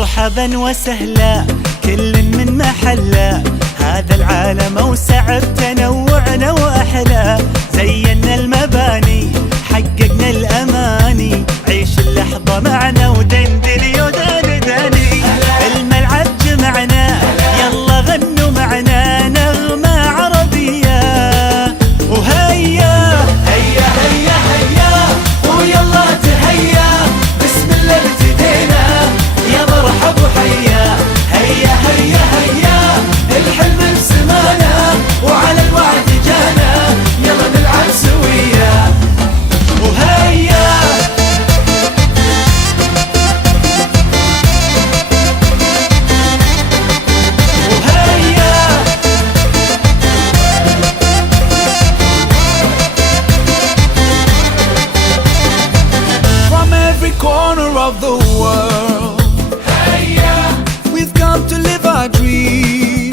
مرحبا وسهلا كل من محله، هذا العالم اوسع بتنوعنا واحلى. زينا المباني حققنا الاماني، عيش اللحظه معنا ودندن يودان داني. الملعب جمعنا يلا غنوا معنا نغمه عربيه، وهيا هيا هيا هيا ويلا تهيا، بسم الله ابتدينا يا مرحب وحيا. هيا هيا هيا الحلم بسمانا وعلى الوعد جانا، يلا نلعب سويا. وهيا corner of the world, hey yeah, we've come to live our dream.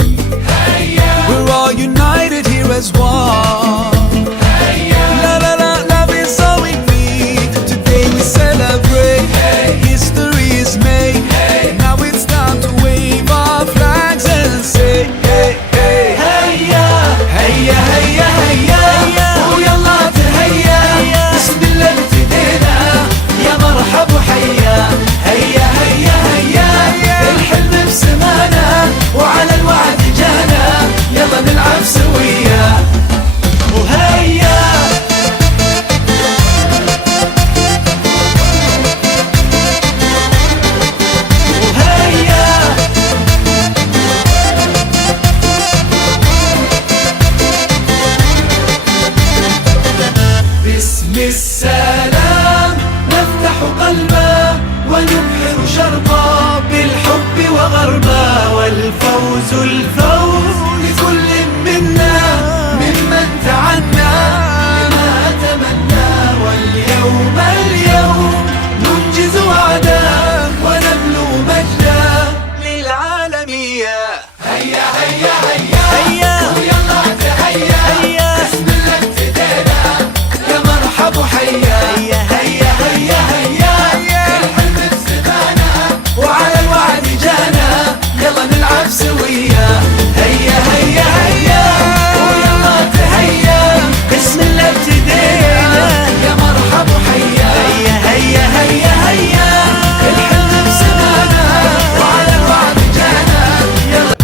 hey yeah, We're all united here as one. hey yeah, La la la, love is all we need. Today we celebrate. hey, history is made. hey, Now it's time to wave our flags and say hey hey. هيا هيا هيا هيا ويلا تهيا، بسم الله ابتدينا يا مرحب وحيا. هيا هيا هيا الحلم بسمانا وعلى الوعد جانا، يلا نلعب سويا. وهيا وهيا باسم السلام نفتح قلبا ونبحر شرقا بالحب وغربا، والفوز الفوز لكل منا ممن تعنى ما تمنى. واليوم اليوم ننجز وعدا ونبلغ مجدا للعالمية. هيا هيا هيا هيا ويلا تهيا، هيا بسم الله ابتدينا يا مرحب وحيا. هيا هيا هيا هيا الحلم بسمانا وعلى الوعد جانا، يلا نلعب سويا. هيا هيا هيا ويلا تهيا، بسم الله ابتدينا يا مرحب وحيا. هيا هيا هيا هيا الحلم بسمانا وعلى الوعد جانا، يلا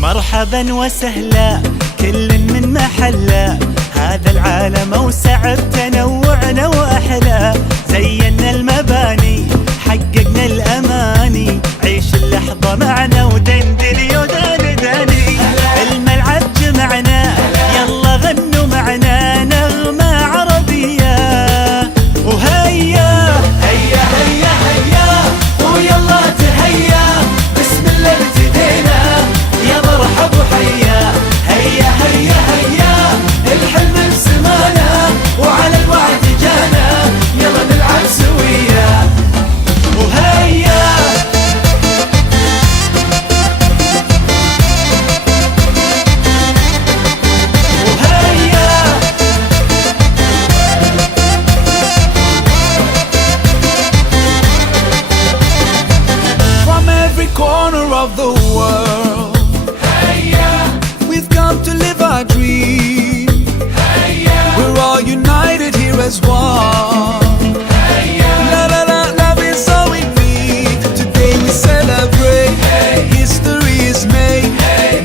مرحبا وسهلا كل من محله، هذا العالم اوسع بتنوعنا واحلى. زينا المباني حققنا الاماني، عيش اللحظه معنا ودندن يودان داني. الملعب جمعنا يلا غنوا معنا نغمه عربيه، وهيا هيا هيا هيا ويلا تهيا، بسم الله ابتدينا يا مرحب وحيا. هيا هيا هيا الحلم بسمانا وعلى الوعد جانا، يلا نلعب سويا. وهيا وهيا from every corner of the world. Hey yeah, We've come to live our dream. hey yeah, We're all united here as one. hey yeah, La la la, love is all we need. Today we celebrate. History is made.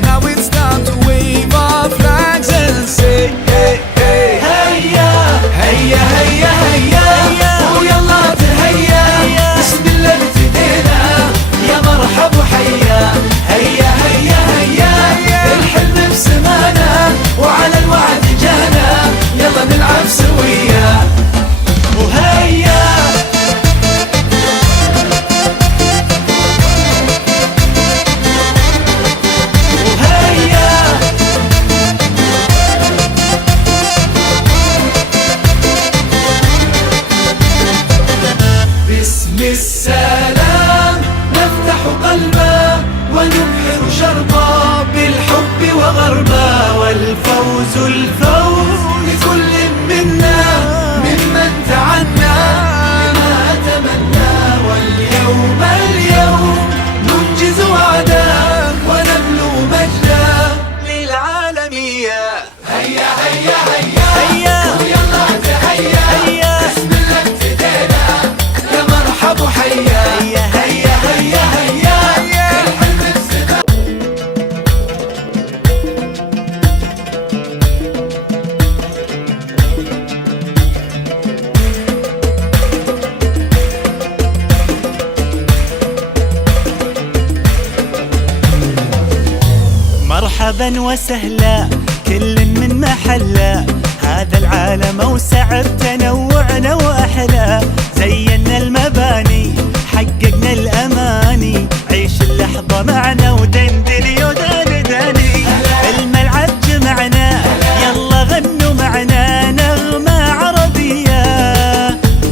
Now it's time to wave our flags and say hey hey. هيا هيا هيا هيا ويلا تهيا، بسم الله ابتدينا يا مرحب وحيا. هيا هيا هيا الحلم بسمانا وعلى الوعد جانا، يلا نلعب سويا. وهيا وهيا باسم السلام مرحبا وسهلا كل من محله، هذا العالم اوسع بتنوعنا واحلى. زينا المباني حققنا الاماني، عيش اللحظه معنا ودندن يودان داني. الملعب جمعنا يلا غنوا معنا نغمه عربيه.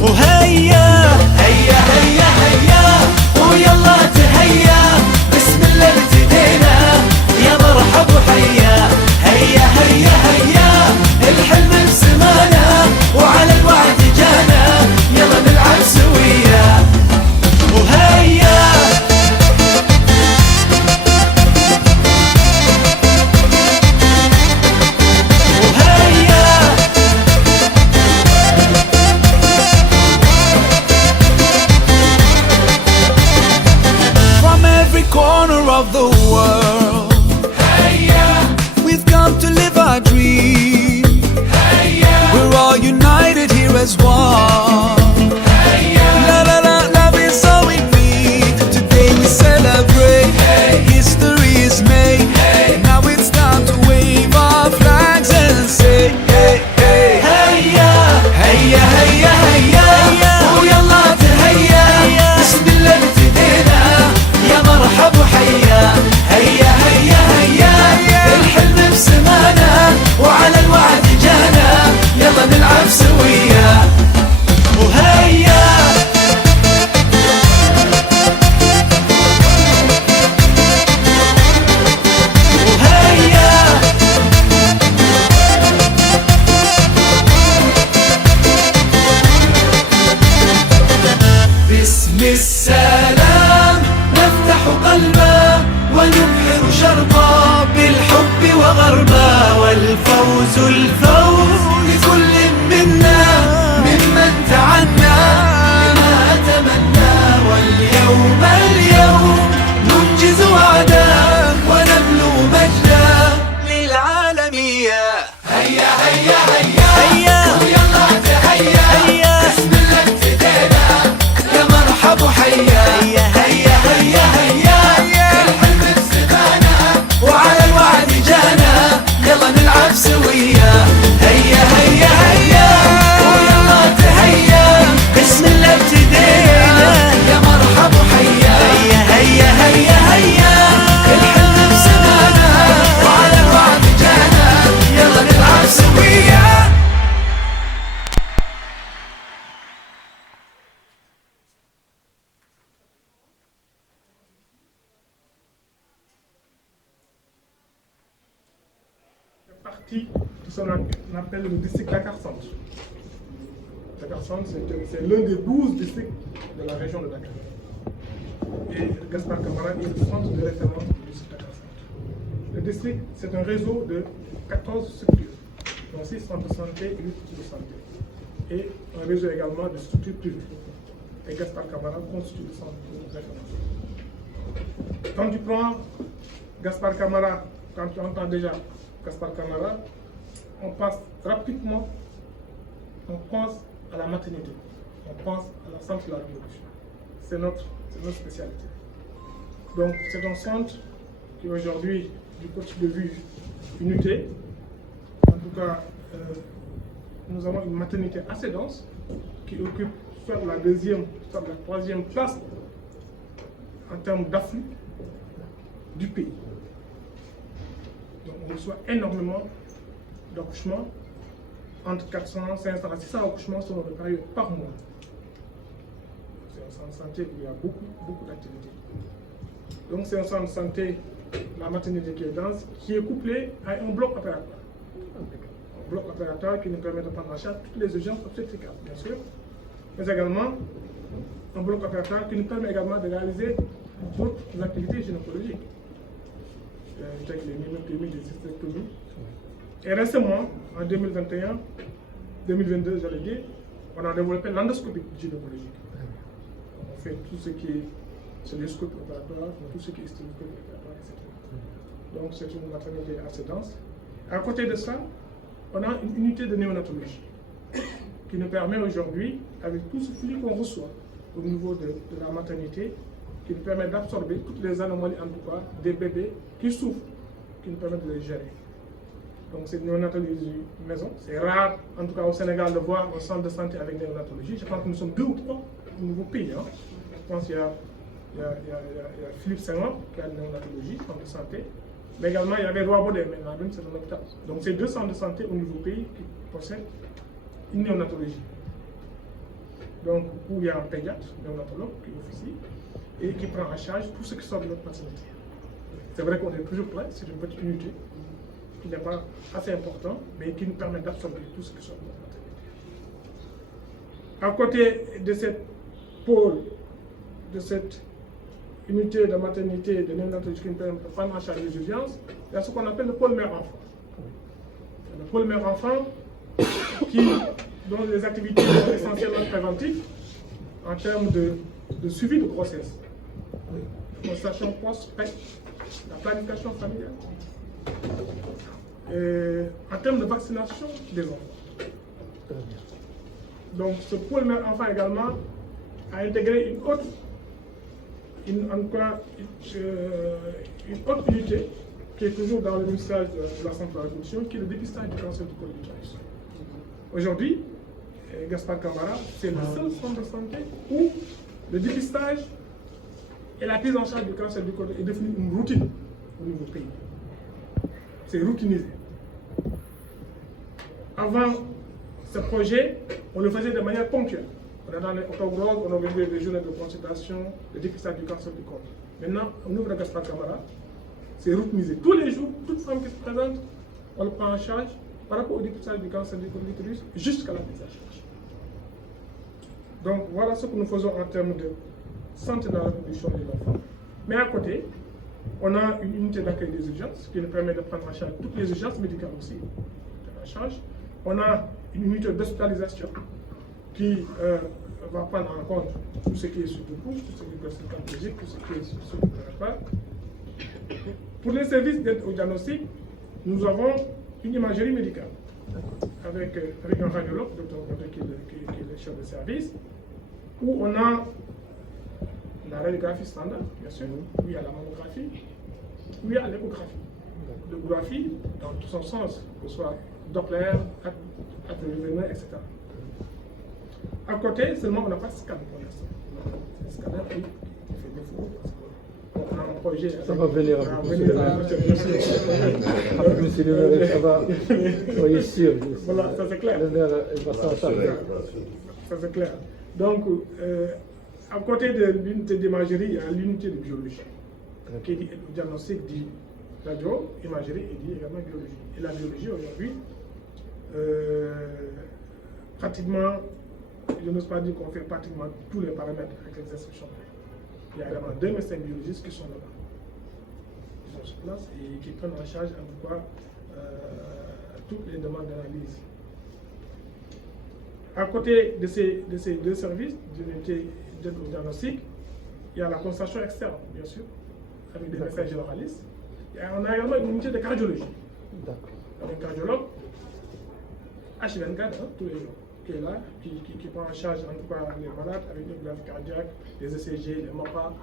وهيا هيا هيا هيا ويلا تهيا، بسم الله ابتدينا يا مرحب وحيا. هيا هيا هيا الحلم بسمانا وعلى الوعد جانا، يلا نلعب سويا. وهيا From every corner of the world, we've come to live our dream. We're all united here as one. La la la, love is all we need. Today we celebrate. History is made. Now it's time to wave our flags and say, hey, hey. هيا هيا هيا هيا ويلا تهيا، بسم الله ابتدينا يا مرحب وحيا. هيا هيا هيا الحلم بسمانا وعلى الوعد جانا، يلا نلعب سويا. وهيا وهيا باسم السلام نفتح قلبا ونبحر شربا بالحب وغربا. والفوز الفوز لكل منا ممن تعنى بما أتمنى. واليوم اليوم ننجز وعدا ونبلغ مجدا للعالمية. هيا هيا هيا هيا ويلا تهيا، هيا بسم الله ابتدينا يا مرحب وحيا. هيا هيا هيا هيا الحلم بسمانا وعلى الوعد جانا، يلا نلعب سويا. هيا هيا هيا ويلا تهيا، بسم الله ابتدينا يا مرحب وحيا. هيا هيا هيا هيا الحلم بسمانا وعلى الوعد جانا، يلا نلعب سويا. Partie de ce qu'on appelle le district Dakar Centre. Dakar Centre, c'est l'un des 12 districts de la région de Dakar. Et Gaspard Camara est le centre de référence du district Dakar Centre. Le district, c'est un réseau de 14 structures, dont 6 centres de santé et 8 poste de santé. Et un réseau également de structures privées. Et Gaspard Camara constitue le centre de référence. Quand tu prends Gaspard Camara, quand tu entends déjà Gaspard Camara, on passe rapidement, on pense à la maternité, on pense à la centre de la reproduction. C'est notre spécialité. Donc c'est un centre qui aujourd'hui, du côté de vue unité, en tout cas, nous avons une maternité assez dense qui occupe soit la deuxième, soit la troisième place en termes d'afflux du pays. Donc on reçoit énormément d'accouchements, entre 400, 500 à 600 accouchements selon le période par mois. C'est un centre de santé où il y a beaucoup d'activités. Donc c'est un centre de santé, la maternité qui est dense, qui est couplé à un bloc opératoire. Un bloc opératoire qui nous permet de prendre en charge toutes les urgences obstétricales, bien sûr, mais également un bloc opératoire qui nous permet également de réaliser d'autres activités gynécologiques. Avec les myotomies, les cystectomies. Et récemment, en 2021, 2022, j'allais dire, on a développé l'endoscopie gynécologique. On fait tout ce qui est cystoscopie opératoire, tout ce qui est styloscopie opératoire, etc. Donc c'est une maternité assez dense. À côté de ça, on a une unité de néonatologie qui nous permet aujourd'hui, avec tout ce flux qu'on reçoit au niveau de la maternité, qui nous permet d'absorber toutes les anomalies, en tout cas, des bébés qui souffrent qui nous permettent de les gérer. Donc c'est néonatologie maison. C'est rare, en tout cas au Sénégal, de voir un centre de santé avec néonatologie. Je pense que nous sommes 2 ou 3 au niveau pays. Hein. Je pense qu'il y a Philippe Senghor qui a une néonatologie, centre de santé. Mais également, il y avait Roi Baudouin, maintenant même c'est un hôpital. Donc c'est 2 centres de santé au niveau pays qui possèdent une néonatologie. Donc où il y a un pédiatre, néonatologue qui officie et qui prend en charge tout ce qui sort de notre maternité. C'est vrai qu'on est toujours prêt, c'est une petite unité qui n'est pas assez important, mais qui nous permet d'absorber tout ce qui sort de notre maternité. À côté de cette pôle, de cette unité de maternité, de néonatologie qui nous permet de prendre en charge les urgences, il y a ce qu'on appelle le pôle mère-enfant. Le pôle mère-enfant dont les activités sont essentiellement préventives en termes de suivi de grossesse, la constatation post-PEC, la planification familiale, et en termes de vaccination des enfants. Donc ce pôle mère-enfant également a intégré une autre unité qui est toujours dans le ministère de la Santé et de la Reproduction, qui est le dépistage du cancer du col de l'utérus. Aujourd'hui, Gaspard Camara, c'est le seul centre de santé où le dépistage et la prise en charge du cancer du col est devenu une routine au niveau du pays. C'est routinisé. Avant ce projet, on le faisait de manière ponctuelle. On est dans les octobre rose, on organisait des journées de consultation, de dépistage du cancer du col. Maintenant, au niveau de Gaspard Camara, c'est routinisé. Tous les jours, toute femme qui se présente, on le prend en charge par rapport au dépistage du cancer du col de l'utérus jusqu'à la prise en charge. Donc voilà ce que nous faisons en termes de santé dans la reproduction de l'enfant. Mais à côté, on a une unité d'accueil des urgences qui nous permet de prendre en charge toutes les urgences médicales aussi. En charge. On a une unité d'hospitalisation qui va prendre en compte tout ce qui est sur le couche, tout ce qui est personne cardiologique, tout ce qui est sur le prépa. Pour les services d'aide au diagnostic, nous avons une imagerie médicale avec un radiologue, Dr Gondé, qui est le chef de service, où on a la radiographie standard, bien sûr, où il y a la mammographie, où il y a l'échographie. L'échographie, dans tout son sens, que ce soit Doppler, atténué, etc. À côté, seulement on n'a pas de scanner pour l'instant. Le scanner qui fait défaut parce qu'on a un projet. Ça va venir avec monsieur le maire, ça va. Soyez sûr. Voilà, ça c'est clair. Le maire va s'en charger. Ça c'est clair. Donc, à côté de l'unité d'imagerie, il y a l'unité de biologie, qui est le diagnostic dit radio, imagerie et dit également biologie. Et la biologie aujourd'hui, pratiquement, je n'ose pas dire qu'on fait pratiquement tous les paramètres avec les exceptions. Il y a également 2 médecins biologistes qui sont là-bas, qui sont sur place et qui prennent en charge en tout cas toutes les demandes d'analyse. À côté de ces 2 services, d'unité d'aide au diagnostic, il y a la consultation externe, bien sûr, avec des médecins généralistes. On a également une unité de cardiologie. Un cardiologue, H24, hein, tous les jours, qui est là, qui prend en charge en tout cas les malades avec une graphie cardiaque, les ECG, les MOPA,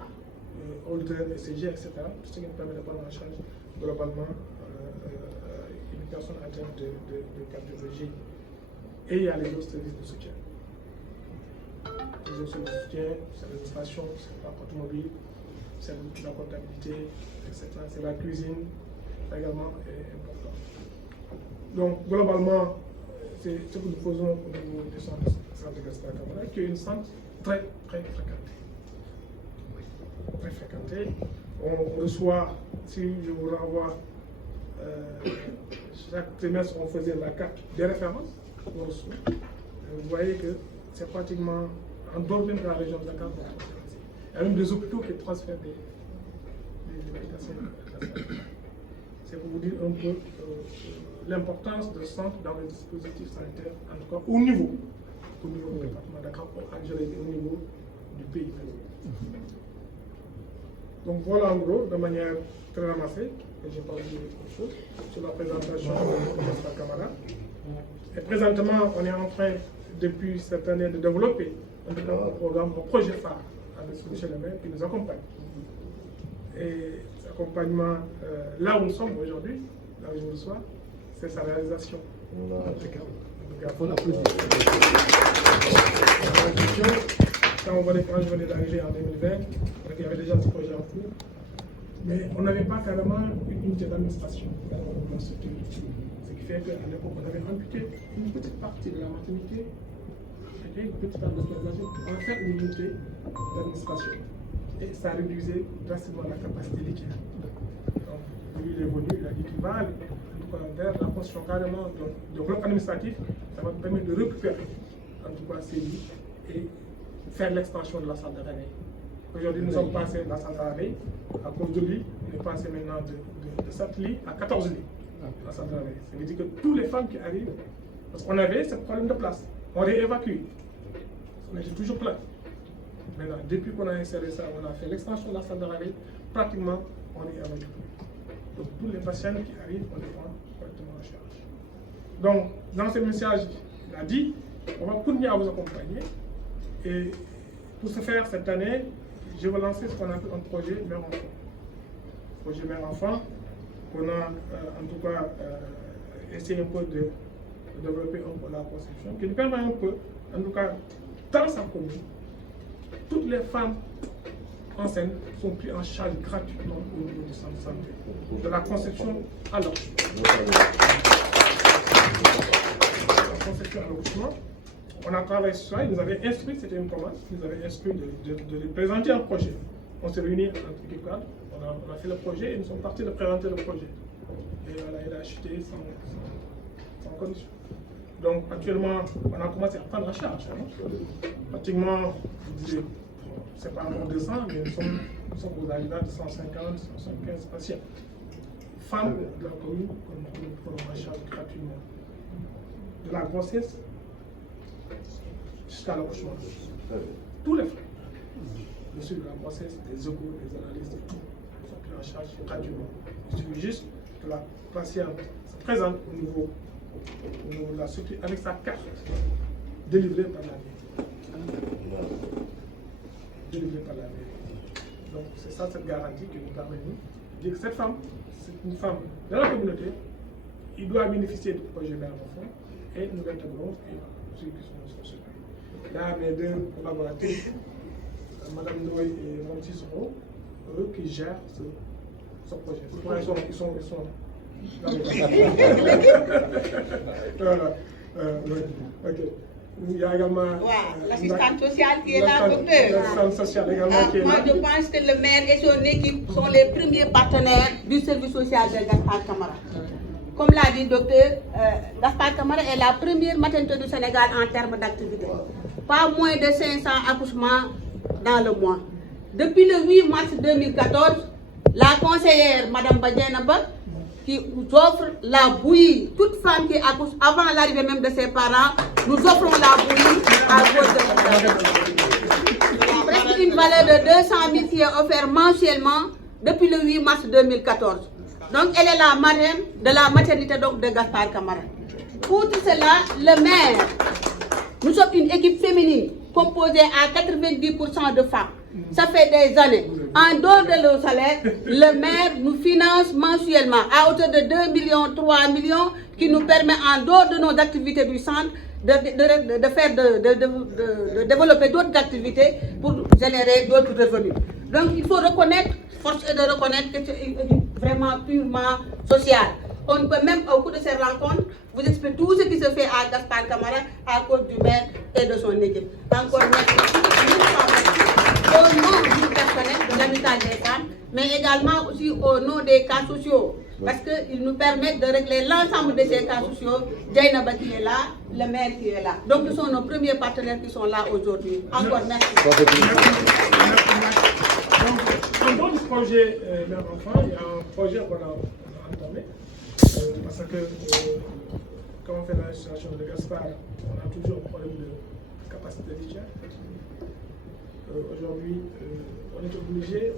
Holter, ECG, etc. Tout ce qui nous permet de prendre en charge globalement une personne atteinte de cardiologie. Et il y a les autres services de soutien. Les autres services de soutien, c'est l'administration, c'est la automobile, c'est la comptabilité, etc. C'est la cuisine, également est important. Donc, globalement, c'est ce que nous faisons au niveau du centre de Gaspard Camara, qui est une centre très fréquentée. Très fréquentée. On reçoit, si je vous renvoie, chaque trimestre, on faisait la carte des références. Vous voyez que c'est pratiquement en dehors même de la région de Dakar. Il y a même des hôpitaux qui transfèrent des médications. C'est pour vous dire un peu l'importance de ce centre dans le dispositif sanitaire, en tout cas au niveau du département de Dakar, au niveau du pays. Donc voilà en gros, de manière très ramassée, et je n'ai pas oublié autre chose, sur la présentation de Gaspard Camara. Et présentement, on est en train, depuis cette année, de développer un programme, un projet phare avec M. le maire qui nous accompagne. Et cet accompagnement, là où nous sommes aujourd'hui, là où je vous reçois, c'est sa réalisation. On applaudit. Quand je venais d'arriver en 2020, il y avait déjà ce projet en cours, mais on n'avait pas carrément une unité d'administration dans ce structure. Ce qui fait qu'à l'époque, on avait amputé une petite partie de la maternité, une petite administration, pour en faire une unité d'administration. Et ça réduisait drastiquement la capacité d'équipe. Donc, lui, il est venu, il a dit qu'il va aller vers la construction carrément de bloc administratif, ça va nous permettre de récupérer en tout cas ces lits et faire l'extension de la salle de réveil. Aujourd'hui, nous sommes passés de la salle de réveil, à cause de lui, on est passé maintenant de 7 lits à 14 lits, la salle de réveil. Ça veut dire que tous les femmes qui arrivent, parce qu'on avait ce problème de place, on les évacue. On était toujours plein. Maintenant, depuis qu'on a inséré ça, on a fait l'extension de la salle de réveil, pratiquement, on est évacué. Donc, tous les patients qui arrivent, on les prend correctement en charge. Donc, dans ce message, il a dit, on va continuer à vous accompagner. Et pour ce faire, cette année, je vais lancer ce qu'on appelle un projet mère-enfant. Projet mère-enfant, qu'on a en tout cas essayé un peu de développer un peu la conception, qui nous permet un peu, en tout cas, dans sa commune, toutes les femmes enceintes sont prises en charge gratuitement au niveau du centre de santé, de la conception à l'accouchement. La conception à l'accouchement, on a travaillé sur ça, ils nous avaient instruit, c'était une commande, ils nous avaient instruit de présenter un projet. On s'est réunis entre équipes cadres, on a fait le projet et nous sommes partis de présenter le projet. Et voilà, il a chuté sans condition. Donc actuellement, on a commencé à prendre en charge. Pratiquement, c'est pas encore 200, mais nous sommes aux alentours de 150, 175 patients. Femmes de la commune que nous prenons en charge gratuitement. De la grossesse jusqu'à l'accouchement. Tous les femmes. Le suivi de la grossesse, les échos, les analyses, et tout, sont pris en charge gratuitement. Il suffit juste que la patiente se présente au niveau de la structure avec sa carte délivrée par la mairie. Délivrée par la mairie. Donc c'est ça cette garantie qui nous permet de dire que cette femme, c'est une femme de la communauté, il doit bénéficier du projet mère enfant et nous l'intégrons et ceux qui sont sur là, mes deux collaboratrices, Madame Noé et Mme Tissoro, eux qui gèrent ce projet. Ils sont voilà. Ok. Il y a également l'assistante sociale qui est là, docteur. L'assistante sociale également qui est là. Moi, je pense que le maire et son équipe sont les premiers partenaires du service social de Gaspard Camara. Comme l'a dit le docteur, Gaspard Camara est la première maternité du Sénégal en termes d'activité. Pas moins de 500 accouchements dans le mois. Depuis le 8 mars 2014, la conseillère Mme Badianaba, qui nous offre la bouillie. Toute femme qui accouche avant l'arrivée même de ses parents, nous offrons la bouillie à cause de presque une valeur de 200 000 qui est offerte mensuellement depuis le 8 mars 2014. Donc elle est la marraine de la maternité donc, de Gaspard Camara. Outre cela, le maire, nous sommes une équipe féminine composée à 90% de femmes. Ça fait des années. En dehors de leur salaire, le maire nous finance mensuellement à hauteur de 2 millions, 3 millions, qui nous permet en dehors de nos activités du centre de développer d'autres activités pour générer d'autres revenus. Donc il faut reconnaître, force est de reconnaître que c'est une équipe vraiment purement sociale. On peut même, au cours de ces rencontres, vous expliquer tout ce qui se fait à Gaspard Camara à cause du maire et de son équipe. Encore merci. Au nom du personnel de l'hôpital des femmes, mais également aussi au nom des cas sociaux, parce qu'ils nous permettent de régler l'ensemble de ces cas sociaux. Jainaba qui est là, le maire qui est là. Donc ce sont nos premiers partenaires qui sont là aujourd'hui. Encore merci. Donc, dans le projet Mère Enfant, il y a un projet qu'on a entamé, parce que quand on fait la situation de Gaspard, on a toujours un problème de capacité d'hygiène. Aujourd'hui, on est obligé,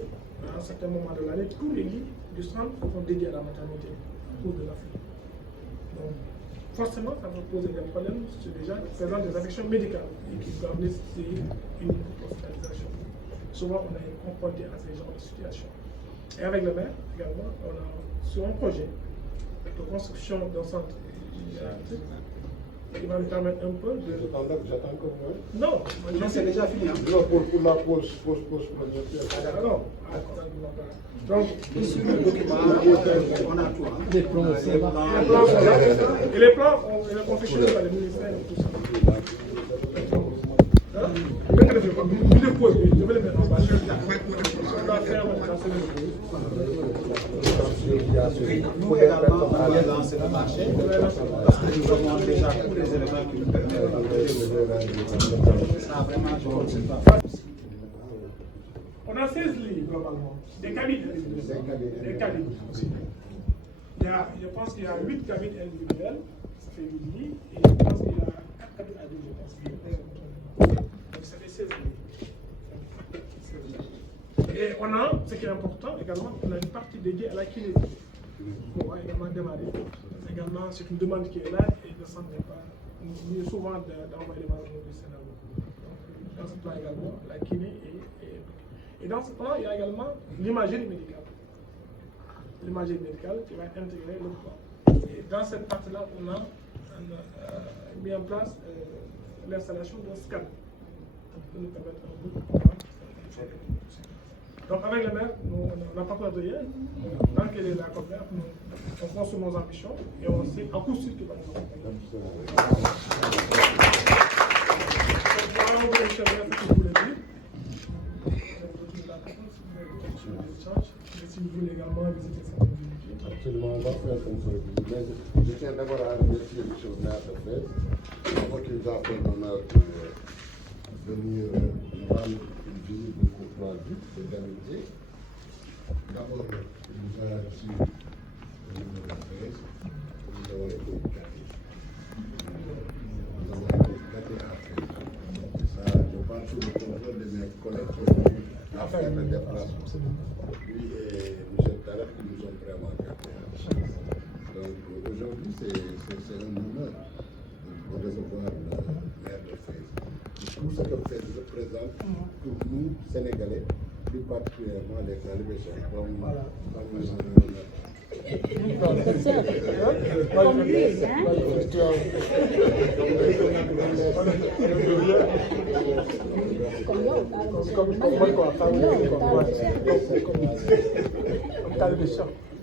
à un certain moment de l'année, tous les lits du centre sont dédiés à la maternité, à cause de la fuite. Donc, forcément, ça va poser des problèmes sur les gens qui présentent des affections médicales et qui doivent nécessiter une hospitalisation. Souvent, on est confronté à ces genres de situations. Et avec le maire également, on a sur un projet de construction d'un centre qui va nous permettre un peu de. J'attends encore. Non, Non, c'est déjà fini. Non, pour la pause pour le non. Donc, Monsieur le document, on a tout. Les plans, les plans sont là. Et les plans, on les confectionne par les ministères et tout ça. Hein? Je dépose, je vais les mettre en bas. On va faire Nous également, on vient lancer le marché parce que nous avons déjà tous les éléments qui nous permettent de ça a vraiment on a 16 lits globalement, des cabines individuelles. Des cabines. Je pense qu'il y a 8 cabines individuelles, ça fait 8 lits, et je pense qu'il y a 4 cabines adultes, donc ça fait 16 lits. Et on a, ce qui est important également, on a une partie dédiée à la kinésie. On va également démarrer. Également, c'est une demande qui est là et ne s'en est pas. Nous est souvent d'envoyer les malades du Sénat. Dans ce plan également, la kiné et dans ce plan, il y a également l'imagerie médicale. L'imagerie médicale qui va intégrer le plan. Et dans cette partie-là, on a mis en place l'installation d'un scan pour nous permettre de comprendre. Donc avec le maire, on n'a pas peur de rien. Tant qu'il est d'accord, on construit nos ambitions et on sait en coup sûr qu'il va nous accompagner. Voilà, on voulait chercher ce que je voulais dire. Si vous voulez également visiter cette activité. Absolument, on va faire comme ça. Mais je tiens d'abord à remercier M. le maire de Fès, avant qu'il nous a fait l'honneur de venir nous rendre une visite de courtoisie et d'amitié. D'abord, il nous a reçu au niveau de la Fès, nous avons été éducatés. Nous avons été éducatés à Fès. Ça, je pense que le contrôle de mes collègues qui ont eu à faire le déplacement. Lui et M. Tarek qui nous ont vraiment gâtés. Donc aujourd'hui, c'est un honneur de recevoir le maire de Fès. Tout ce que Fès représente pour nous, Sénégalais, plus particulièrement les talibés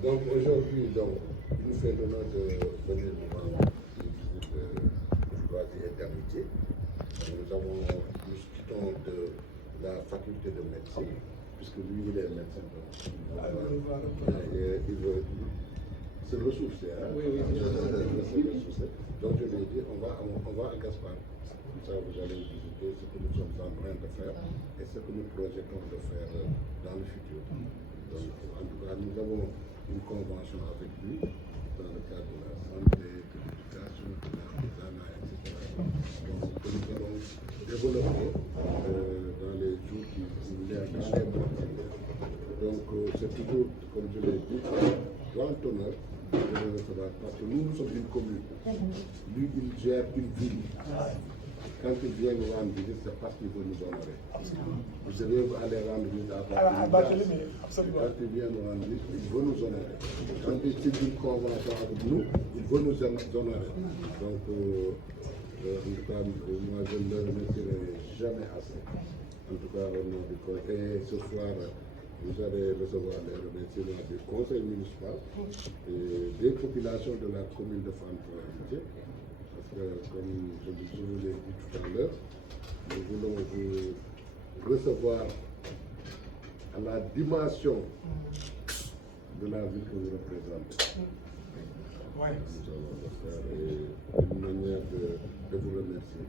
Donc aujourd'hui, il nous fait l'honneur de venir nous rendre une visite de courtoisie et d'amitié. Nous quittons de la faculté de médecine, puisque lui, il est médecin. Il veut se ressourcer. Hein? Oui. Donc je lui ai dit, on va à Gaspard. Comme ça, vous allez visiter ce que nous sommes en train de faire et ce que nous projetons de faire dans le futur. Donc, en tout cas, nous avons une convention avec lui dans le cadre de la santé, de l'éducation, de l'artisanat, etc. Donc, que nous allons développer dans les jours qui viennent, dans les mois qui viennent. Donc, c'est toujours, comme je l'ai dit, grand honneur de le recevoir parce que nous sommes une commune. Lui, il gère une ville. Quand il vient nous rendre visite, c'est parce qu'il veut nous honorer. Vous devez aller rendre visite à Barthélémy. Quand il vient nous rendre visite, il veut nous honorer. Quand il signe une convention avec nous, il veut nous honorer. Donc, en tout cas, moi, je ne le remercierai jamais assez. En tout cas, au nom du conseil. Et ce soir, vous allez recevoir les remerciements du conseil municipal et des populations de la commune de Fann-Point-Amitié. Parce que, comme je vous l'ai dit tout à l'heure, nous voulons vous recevoir à la dimension de la ville que vous représentez. Ouais. Nous allons le faire une manière de vous remercier.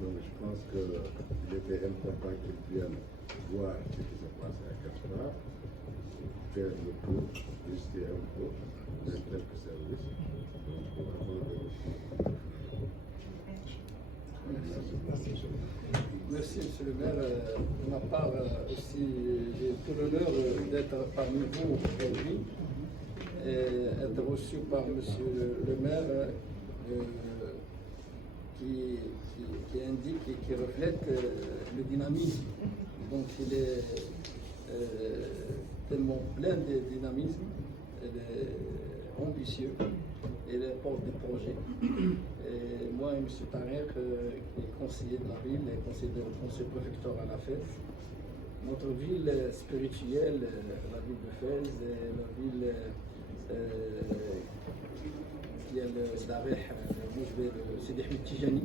Donc je pense qu'il était important qu'ils viennent voir ce qui se passe à Gaspard, faire le tour, visiter un peu les quelques services. Donc avant de... Merci, monsieur le maire. De ma part aussi, j'ai tout l'honneur d'être parmi vous aujourd'hui et être reçu par monsieur le maire qui indique et qui reflète le dynamisme dont il est tellement plein de dynamisme, ambitieux, et les porte des projets. Et moi et M. Tarer, qui est conseiller de la ville, et conseiller préfectoral à Fès, notre ville spirituelle, la ville de Fès, et la ville qui est le Dareh, le Sidi Ahmed Tijani.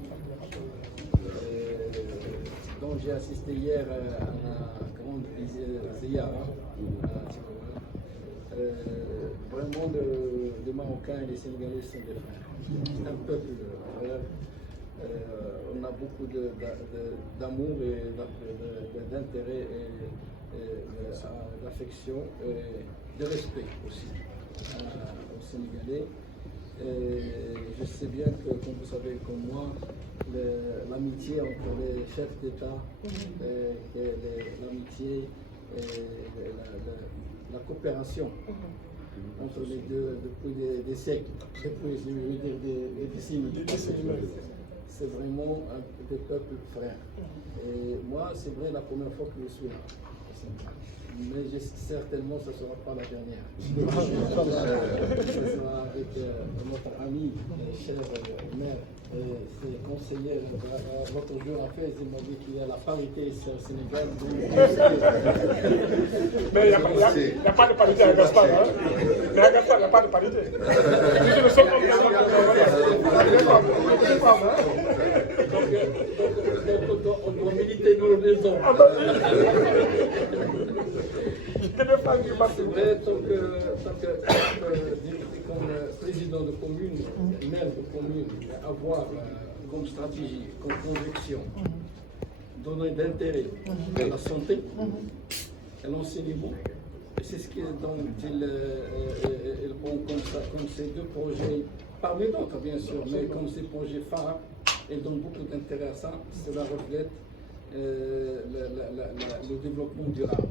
Donc j'ai assisté hier à la grande ziyara. Vraiment, les Marocains et les Sénégalais sont des frères. C'est un peuple frère. On a beaucoup d'amour et d'intérêt et d'affection et de respect aussi aux Sénégalais. Et je sais bien que, comme vous savez comme moi, l'amitié entre les chefs d'État, l'amitié et la coopération entre les deux depuis des siècles, depuis, je veux dire, des décennies. C'est vraiment des peuples frères. Et moi, c'est vrai, la première fois que je suis là. Mais certainement, ce ne sera pas la dernière. Ce sera avec notre ami, cher maire, ses conseillers. L'autre jour, à Fès, il m'a dit qu'il y a la parité ici au Sénégal. Mais il n'y a pas de parité à Gaspard. Hein? Mais à Gaspard, il n'y a pas de parité. Je suis le seul Donc, on doit militer nous les autres. C'est vrai, comme président de commune, maire de commune, avoir comme stratégie, comme conviction, donner d'intérêt à la santé, à l'enseignement. C'est ce qu'il prend comme ces deux projets, parmi d'autres bien sûr, mais comme ces projets phares, il donne beaucoup d'intérêt à ça. Cela reflète le développement durable.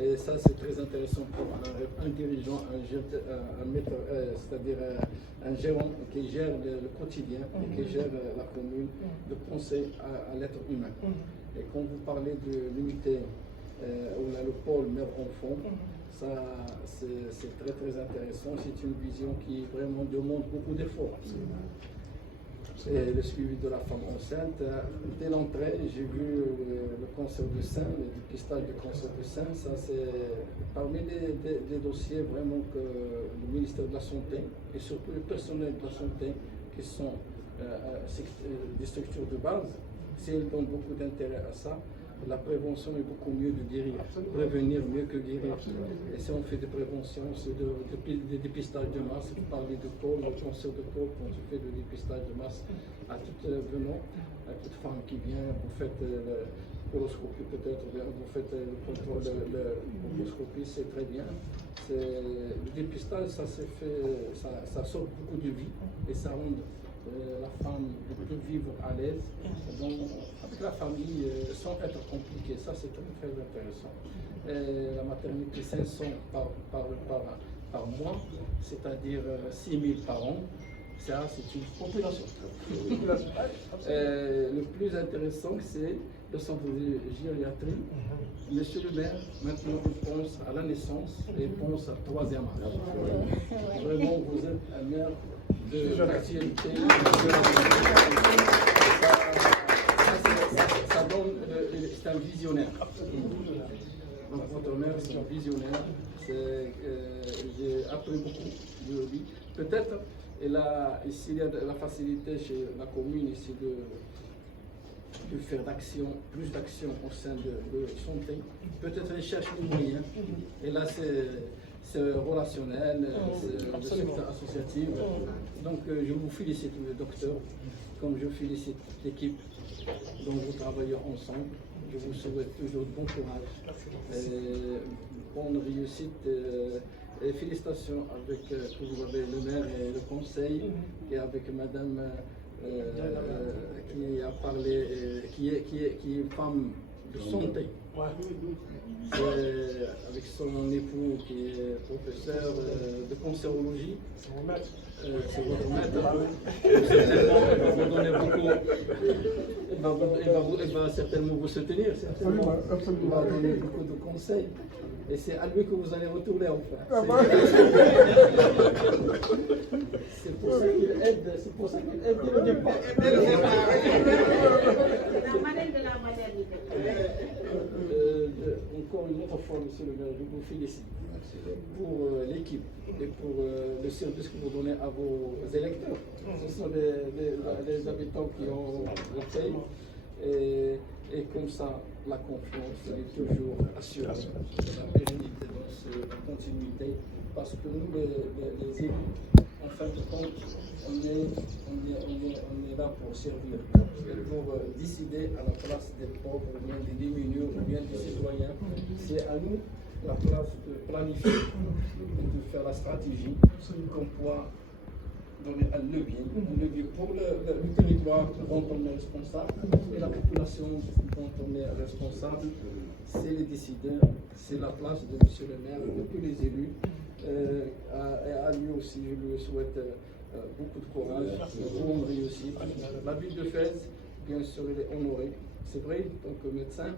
Et ça, c'est très intéressant pour un dirigeant, c'est-à-dire un gérant qui gère le quotidien, qui gère la commune, de penser à l'être humain. Et quand vous parlez de l'unité, on a le pôle mère-enfant, ça, c'est très très intéressant. C'est une vision qui vraiment demande beaucoup d'efforts. Et le suivi de la femme enceinte. Dès l'entrée, j'ai vu le cancer du sein, le dépistage du cancer du sein. Ça, c'est parmi les dossiers vraiment que le ministère de la Santé et surtout le personnel de la santé qui sont des structures de base, s'ils donnent beaucoup d'intérêt à ça, la prévention est beaucoup mieux de guérir. Prévenir mieux que guérir. Et si on fait des préventions, c'est des dépistages de masse. Vous parlez de col, le cancer de col, quand tu fais le dépistage de masse à toute venant, à toute femme qui vient, vous faites la coloscopie peut-être, vous faites le contrôle de la coloscopie, c'est très bien. Le dépistage, ça sauve beaucoup de vies et ça rend la femme peut vivre à l'aise avec la famille sans être compliqué. Ça, c'est très, très intéressant. La maternité, 500 par mois, c'est-à-dire 6 000 par an. Ça, c'est une population. Le plus intéressant, c'est le centre de gériatrie. Monsieur le maire, maintenant, il pense à la naissance et il pense à troisième âge. Vraiment, vous êtes un maire de l'actualité. Ça donne, c'est un visionnaire. Donc, votre maire, c'est un visionnaire. J'ai appris beaucoup de lui. Peut-être, ici, il y a de la facilité chez la commune ici de faire plus d'action au sein de santé. Peut-être il cherche des moyens. Et là, c'est relationnel, c'est le secteur associatif. Donc, je vous félicite, le docteur, comme je félicite l'équipe dont vous travaillez ensemble. Je vous souhaite toujours bon courage, bonne réussite. Et félicitations avec que vous avez le maire et le conseil, et avec madame qui a parlé, qui est une femme de santé. avec son époux qui est professeur de cancérologie. C'est mon maître. C'est votre maître. Il va vous donner beaucoup. Il va certainement vous soutenir. Certainement. Absolument. Il va donner beaucoup de conseils. Et c'est à lui que vous allez retourner enfin. C'est pour ça qu'il aide. C'est pour ça qu'il aide dès le départ. La marraine de la maternité. Encore une autre fois, monsieur le maire, je vous félicite pour l'équipe et pour le service que vous donnez à vos électeurs. Ce sont les habitants qui ont voté. Et comme ça, la confiance est toujours assurée. La pérennité dans cette continuité. Parce que nous, les élus, en fin de compte, on est là pour servir, pour décider à la place des pauvres, ou bien des démunis, ou bien des citoyens. C'est à nous la place de planifier, de faire la stratégie qu'on pourra donner un levier pour le territoire dont on est responsable et la population dont on est responsable. C'est les décideurs, c'est la place de M. le maire, de tous les élus. Et à lui aussi, je lui souhaite beaucoup de courage, une bonne réussite. La ville de Fès, bien sûr, elle est honorée. C'est vrai, en tant que médecin,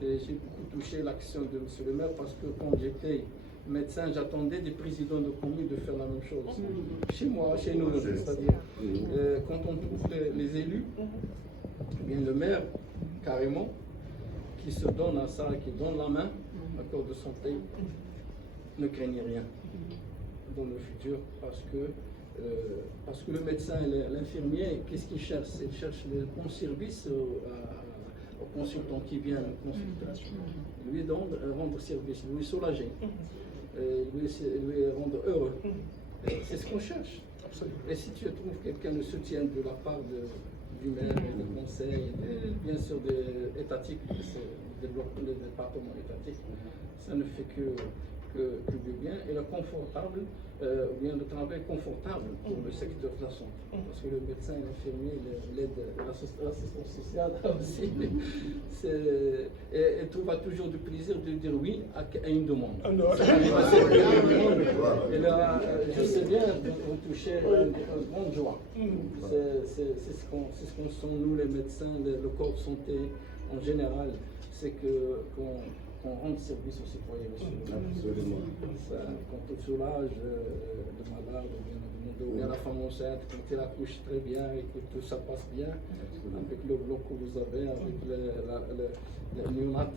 j'ai beaucoup touché l'action de M. le maire parce que quand j'étais médecin, j'attendais des présidents de communes de faire la même chose. Chez moi, chez nous, c'est-à-dire, quand on trouve les élus, bien le maire, carrément, qui se donne à ça, qui donne la main, accord de santé, ne craignez rien dans le futur parce que le médecin et l'infirmier, qu'est-ce qu'ils cherchent? Ils cherchent le bon service au consultant qui vient en consultation. Lui rendre service, lui soulager, lui rendre heureux. C'est ce qu'on cherche. Et si tu trouves quelqu'un de soutien de la part du maire, du conseil, bien sûr étatique, le département étatique, ça ne fait que du bien et le confortable, ou bien le travail confortable pour le secteur de la santé. Parce que le médecin et l'infirmier, l'aide, l'assistance sociale aussi, et trouvera toujours du plaisir de dire oui à une demande. Et là, je sais bien, vous touchez une grande joie. C'est ce qu'on sent, nous les médecins, le corps de santé en général, c'est qu'on rende service aux citoyens aussi. Absolument. Quand on soulage le malade, ou bien la femme enceinte, quand elle accouche très bien et que tout ça passe bien, avec le bloc que vous avez, avec le pneumate.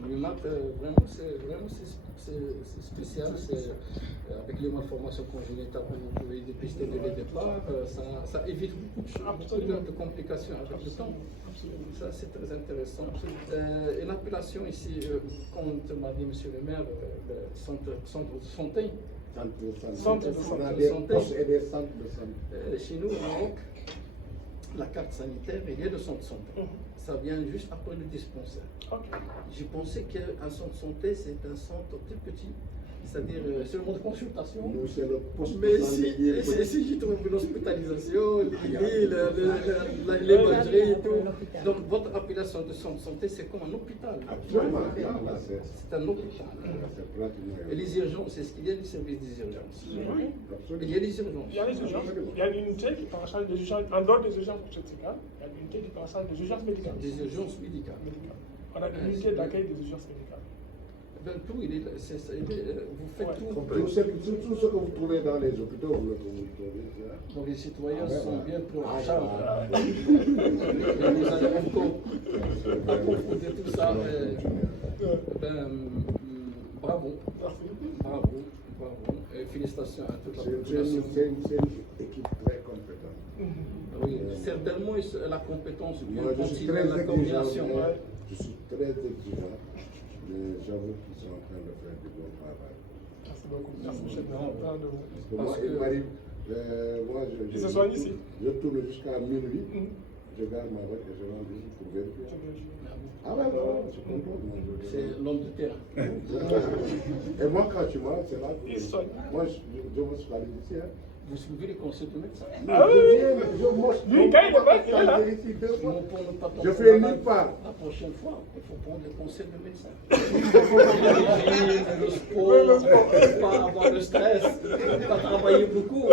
Le pneumate, vraiment, c'est spécial. Avec les malformations congénitales, vous pouvez dépister dès le départ. Ça évite beaucoup de complications avec le temps. Ça, c'est très intéressant. Et l'appellation ici, comme m'a dit M. le maire, centre de santé. Centre de santé. On a des postes et des centres de santé. Chez nous, au Maroc, la carte sanitaire, il y a le centre de santé. Ça vient juste après le dispensaire. J'ai pensé qu'un centre de santé, c'est un centre tout petit. C'est-à-dire seulement de consultation. Nous, c'est le poste Mais de santé. si j'y trouve l'hospitalisation, les imageries et tout. Donc votre appellation de centre de santé, c'est comme un hôpital. Absolument. Là, C'est un hôpital. c'est pratiquement. Et les urgences, est-ce qu'il y a des services des urgences? Oui. Il y a des urgences. Il y a les urgences. Il y a une unité qui prend en charge des urgences, en dehors des urgences obstétricales, il y a une unité qui prend en charge des urgences médicales. Des urgences médicales. On a une unité d'accueil des urgences médicales. Ben, tout, vous faites tout. Tout ce que vous trouvez dans les hôpitaux, vous le trouvez. Donc les citoyens Ah, sont ouais. bien pris en charge. Ah, Et vous allez encore de tout ça. Bravo. Et félicitations à toute la population. C'est une équipe très compétente. Oui, certainement la compétence, bien Moi, je suis continuer très la exigeant. coordination. Je suis très exigeant. Mais j'avoue qu'ils sont en train de faire du bon travail. Merci beaucoup. Merci, monsieur le maire. Parce que moi, il m'arrive, moi, Ils se soignent ici. je tourne jusqu'à minuit, je garde ma voiture et je rentre juste pour vérifier. Ah ouais, je suis content. C'est l'homme de terrain. Et moi, quand je suis malade, c'est là que Ils soignent. moi, je me suis allé ici. Vous suivez les conseils de médecin. Ah oui, lui, quand il est là, il est là. Non, pour ne pas Je tomber fais malade, nulle part. la prochaine fois, il faut prendre les conseils de médecin. Le sport, pas avoir de stress, pas travailler beaucoup.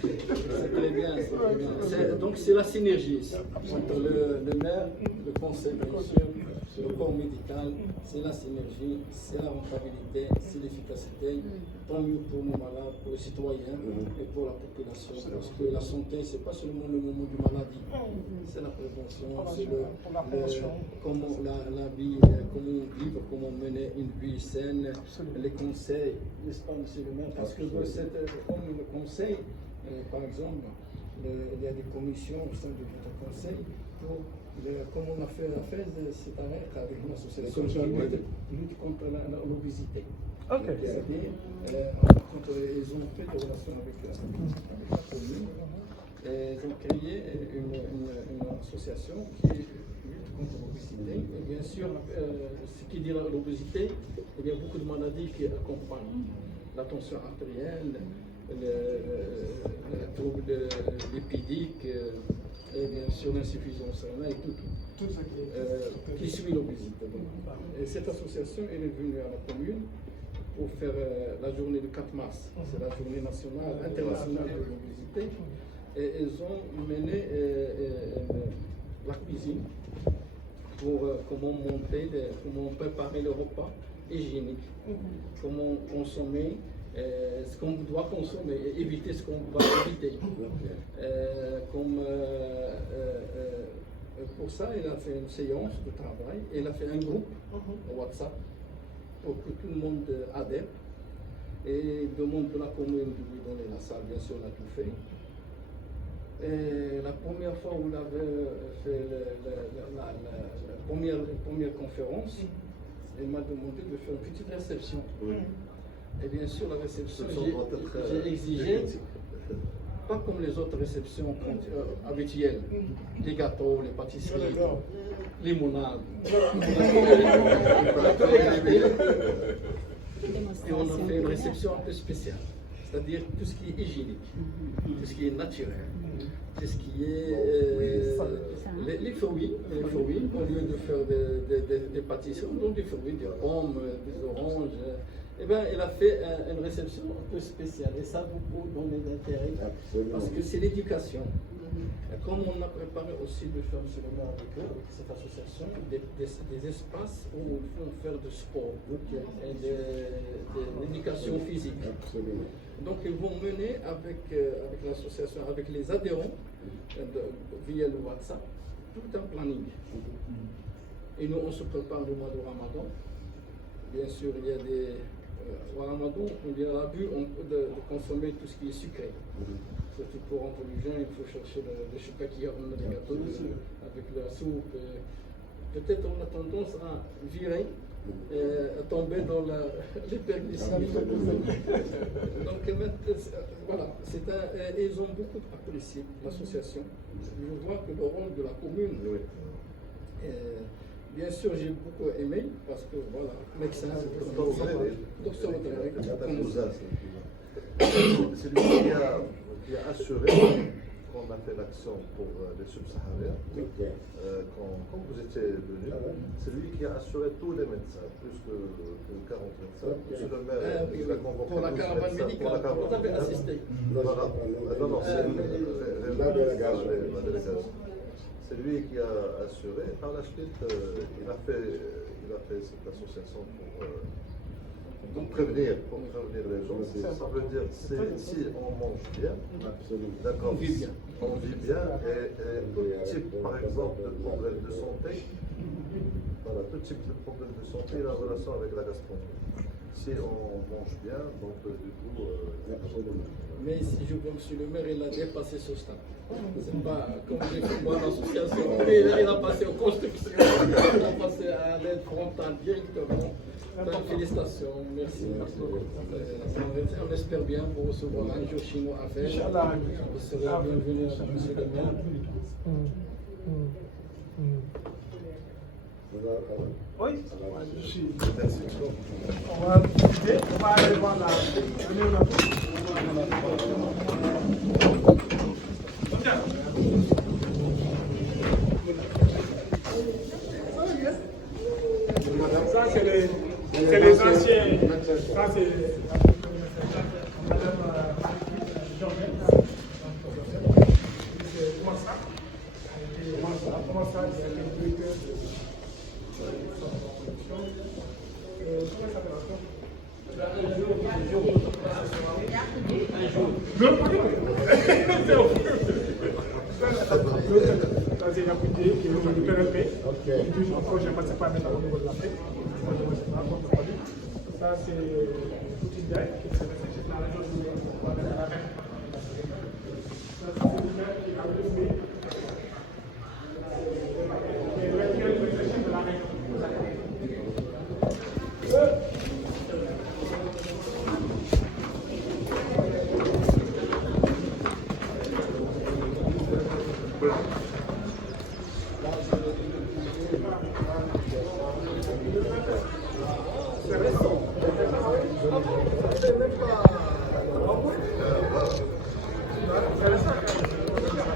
C'est très bien, c'est très bien. Donc c'est la synergie entre le maire, le conseil bien sûr, le corps médical, c'est la synergie, c'est la rentabilité, c'est l'efficacité. Tant mieux pour nos malades, pour les citoyens et pour la population. Parce que la santé, c'est pas seulement le moment du maladie, c'est la prévention, c'est comment la vie, comment vivre, comment mener une vie saine, les conseils, n'est-ce pas, monsieur le maire? Parce que comme le conseil, par exemple, il y a des commissions au sein de votre conseil pour, comme on a fait la FES cette année avec une association qui lutte contre l'obésité. Ok. C'est-à-dire, ils ont fait des relations avec la commune et ils ont créé une association qui lutte contre l'obésité. Et bien sûr, ce qui dit l'obésité, il y a beaucoup de maladies qui accompagnent la tension artérielle, le trouble lipidique et bien sûr l'insuffisance rénale et tout qui suit l'obésité. Et cette association elle est venue à la commune pour faire la journée du 4 mars. C'est la journée nationale, internationale de l'obésité. Et ils ont mené la cuisine pour comment comment préparer le repas hygiénique, comment consommer ce qu'on doit consommer et éviter ce qu'on va éviter. Pour ça, il a fait une séance de travail, il a fait un groupe WhatsApp pour que tout le monde adhère et demande de la commune de lui donner la salle, bien sûr, on a tout fait. Et la première fois où il avait fait la première conférence, il m'a demandé de faire une petite réception. Et bien sûr, la réception, j'ai exigé, pas comme les autres réceptions habituelles, les gâteaux, les pâtisseries, les limonades. Et on a fait une réception un peu spéciale, c'est-à-dire tout ce qui est hygiénique, tout ce qui est naturel, tout ce qui est les fruits, au lieu de faire des pâtisseries, on donne des fruits, des pommes, des oranges. Eh bien, il a fait une réception un peu spéciale et ça a beaucoup donné d'intérêt parce que c'est l'éducation. Comme on a préparé aussi de faire avec cette association des espaces où ils font faire du sport et de l'éducation physique. Donc ils vont mener avec l'association, avec les adhérents via le WhatsApp, tout un planning. Et nous on se prépare le mois de Ramadan. Bien sûr, il y a au Ramadan, il y a l'abus de consommer tout ce qui est sucré. Surtout pour rendre les gens, il faut chercher le chocolat, on a des gâteaux avec la soupe. Peut-être on a tendance à virer, à tomber dans l'hyperglycémie. Donc voilà, ils ont beaucoup apprécié l'association. Je vois que le rôle de la commune. Bien sûr, j'ai beaucoup aimé parce que voilà, médecin, docteur c'est lui qui a assuré qu'on a fait l'action pour les subsahariens. Quand vous étiez venu, c'est lui qui a assuré tous les médecins, plus que 40 médecins. Monsieur le maire, il a convoqué pour la caravane médicale, vous avez assisté. Voilà. Non, c'est la délégation. C'est lui qui a assuré. Par la suite, il a fait cette association pour prévenir les gens. Ça veut dire si on mange bien, d'accord, on vit bien, et tout type, par exemple, de problème de santé, voilà, tout type de problème de santé, il a relation avec la gastronomie. Si on mange bien, donc du coup, mais si je vois monsieur le maire, il a dépassé ce stade. C'est pas comme j'ai fait moi l'association, il a passé aux constructions, il a passé à l'aide frontale directement. Donc, félicitations, merci. On espère bien vous recevoir un jour chez nous à faire. Vous serez bienvenue à monsieur le maire. Oui, on va aller voir la Ça, c'est les anciens. Ça, c'est Madame Jean-Pierre. Comment ça, il y a le directeur comment ça ça, c'est Yakoudé, qui est du PNP. Encore, j'ai passé par au niveau de l'Afrique. Ça, c'est Poutine Diaye, qui est dans la région de la mer. Ça, c'est le maire qui a levé le rituel de l'échec de la mer.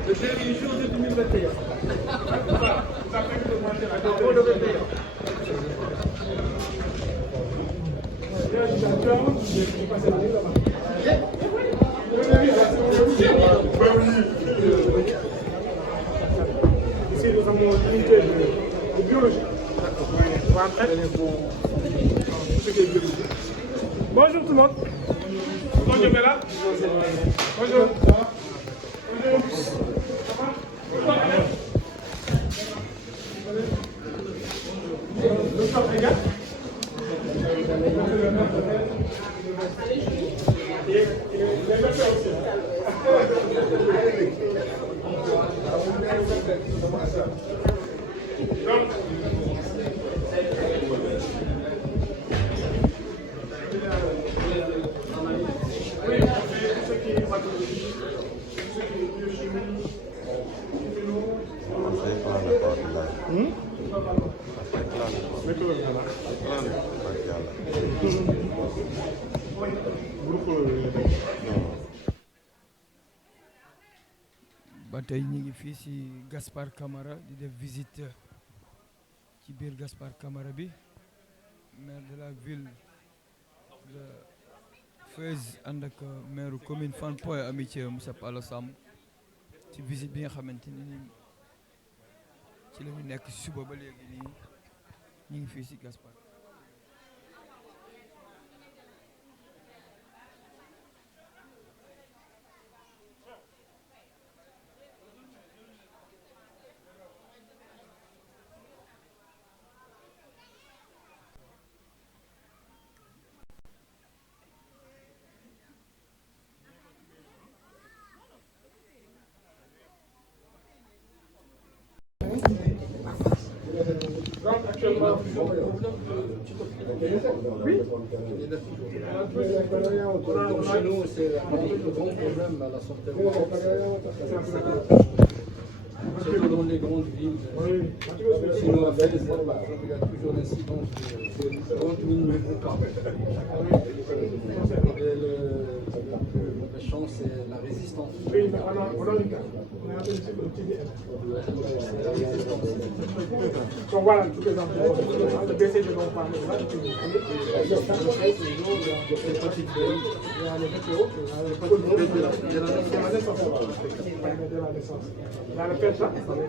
Le dernier jour de 2021. Ça fait que augmenter la dette de 2021. J'ai passé la nuit là-bas. Ici, nous avons une unité de biologie. On va entrer tout ce qui est biologie. Bonjour tout le monde. Bonjour Bella. Bonjour. ba tey ñu ngi fii ci Gaspard Camara di def visite ci biir Gaspard Camara bi maire de la ville de Fès ànd ak maire commune Fann Point Amitié Moussa Palla Samb ci visite bi nga xamante ni ci la ñu nekk suba ba léegi nii ñu ngi fii ci Gaspard. Donc actuellement, oui. Donc chez nous, c'est un grand problème à la santé. Surtout dans les grandes villes. Sinon, à Fès, il y a toujours l'incidence de 30 000 nouveaux cas. Et le méchant, c'est la résistance. Oui, on a une carte. On a appelé ça le TDM. Donc voilà, tous les enfants. Le BCG dont on parle là, il y a les petites villes, il y a les météos, il y a la naissance. Il y a le pêche là, avec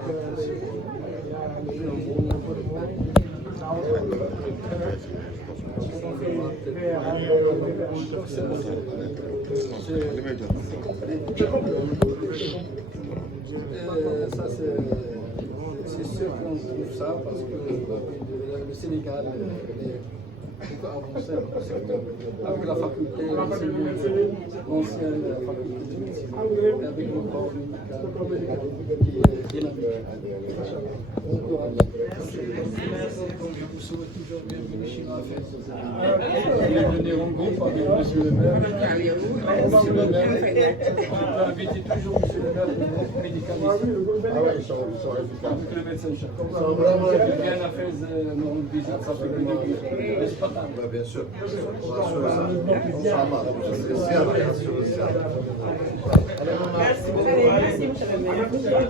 il y a ça, c'est sûr qu'on trouve ça parce que le Sénégal est beaucoup avancé dans ce secteur. Avec la faculté, l'ancienne faculté de médecine, et avec le corps médical qui est dynamique. Je vous souhaite toujours bienvenue chez nous à Fès. Il est venu en groupe avec monsieur le maire. Monsieur le maire, je peux inviter toujours monsieur le maire au groupe médical ici. Ah ouais, ils sont efficaces. Avec le médecin chef. Ils viennent à Fès nous rendre visite, ça fait que nous. Bah, bien sûr. On va assurer ça. Inch'Allah. On assure ça. Merci, monsieur le maire.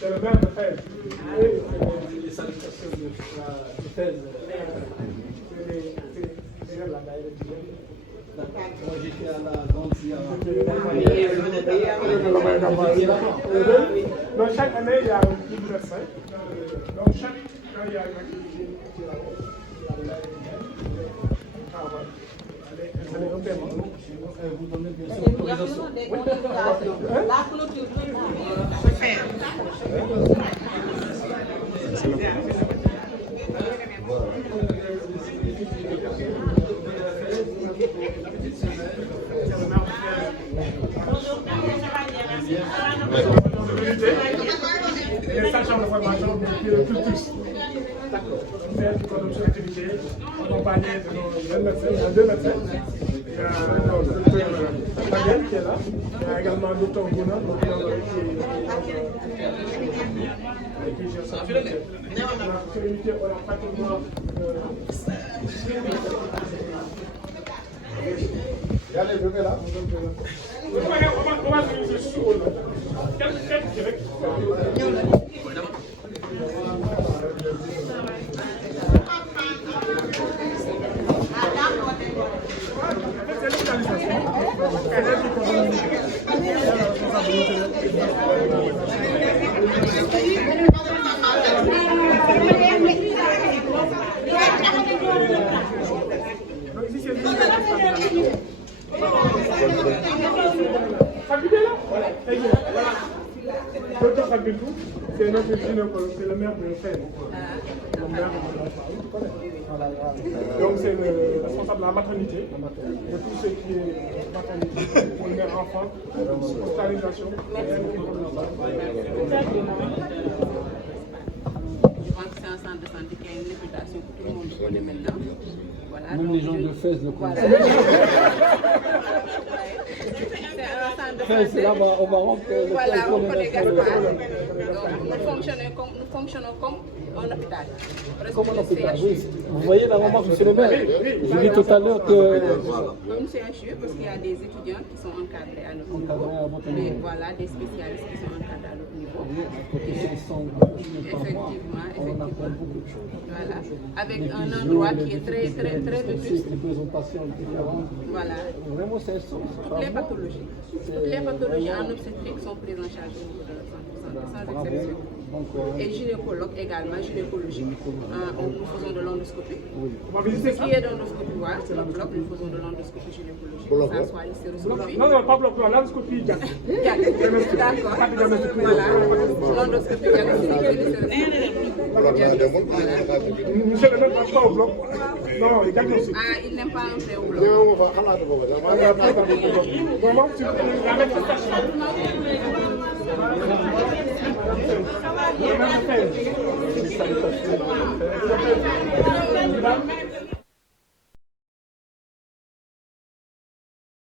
C'est le maire de Fès. Les salutations de Fès. Moi j'étais à la grande Donc chaque année, il y a un groupe de médecins. Donc chaque quand il y a une activité qui est là-bas, c'est un paiement. vous donnez bien sûr Nous l'autorisation. avons des consultations. La clôture. Et les stages de formation qui recrutent tous. Faire du conduction d'activité, accompagné de nos jeunes médecins, il y a 2 médecins. Il y a le docteur Fabienne qui est là. Il y a également le docteur Gouna, qui gère ça. Sur l'unité, on a pratiquement. Regardez, je vais là. On va se sur quel direct. Docteur Fabidou, c'est notre gynécologue, c'est le maire de Fès. Donc c'est le responsable de la maternité, de tout ce qui est maternité, pour les mères enfants, hospitalisation. Je pense que c'est un centre de santé qui a une réputation que tout le monde connaît maintenant. Voilà, Même donc les gens de Fès le connaissent. C'est un centre de Fès, santé. là-bas, au Maroc, Voilà, on connaît Gaspard. Donc, nous fonctionnons comme un hôpital. Comme un hôpital, CHU. oui. Vous voyez la remarque, monsieur le maire. Je dis tout à l'heure que. Une CHU, parce qu'il y a des étudiants qui sont encadrés à notre niveau. Encadrés à votre Mais niveau. voilà, des spécialistes qui sont encadrés à notre niveau. Côté 500 Effectivement, on apprend beaucoup de choses. Voilà, avec Les un physios, endroit les qui est très, très, très vétuste. des présentations différentes. Voilà. Vraiment, c'est un centre. Toutes les pathologies. Toutes les pathologies en obstétrique sont prises en charge au niveau de notre centre de santé, sans exception. Donc, Et gynécologue également, gynécologie. Nous faisons de l'endoscopie. On va visiter Ce ça. qui est d'endoscopie, voilà, c'est le bloc, nous faisons de l'endoscopie gynécologie, que ça soit l'hystéroscopie. Non, non, pas bloc, l'endoscopie, Jack. D'accord. Voilà. L'endoscopie diagnostique et l'hystéroscopie. Monsieur le maire ne passe pas au bloc. Non, il diagnostic. Ah, il n'aime pas entrer au bloc. Vraiment, tu la manifestation. Le maire de Fès.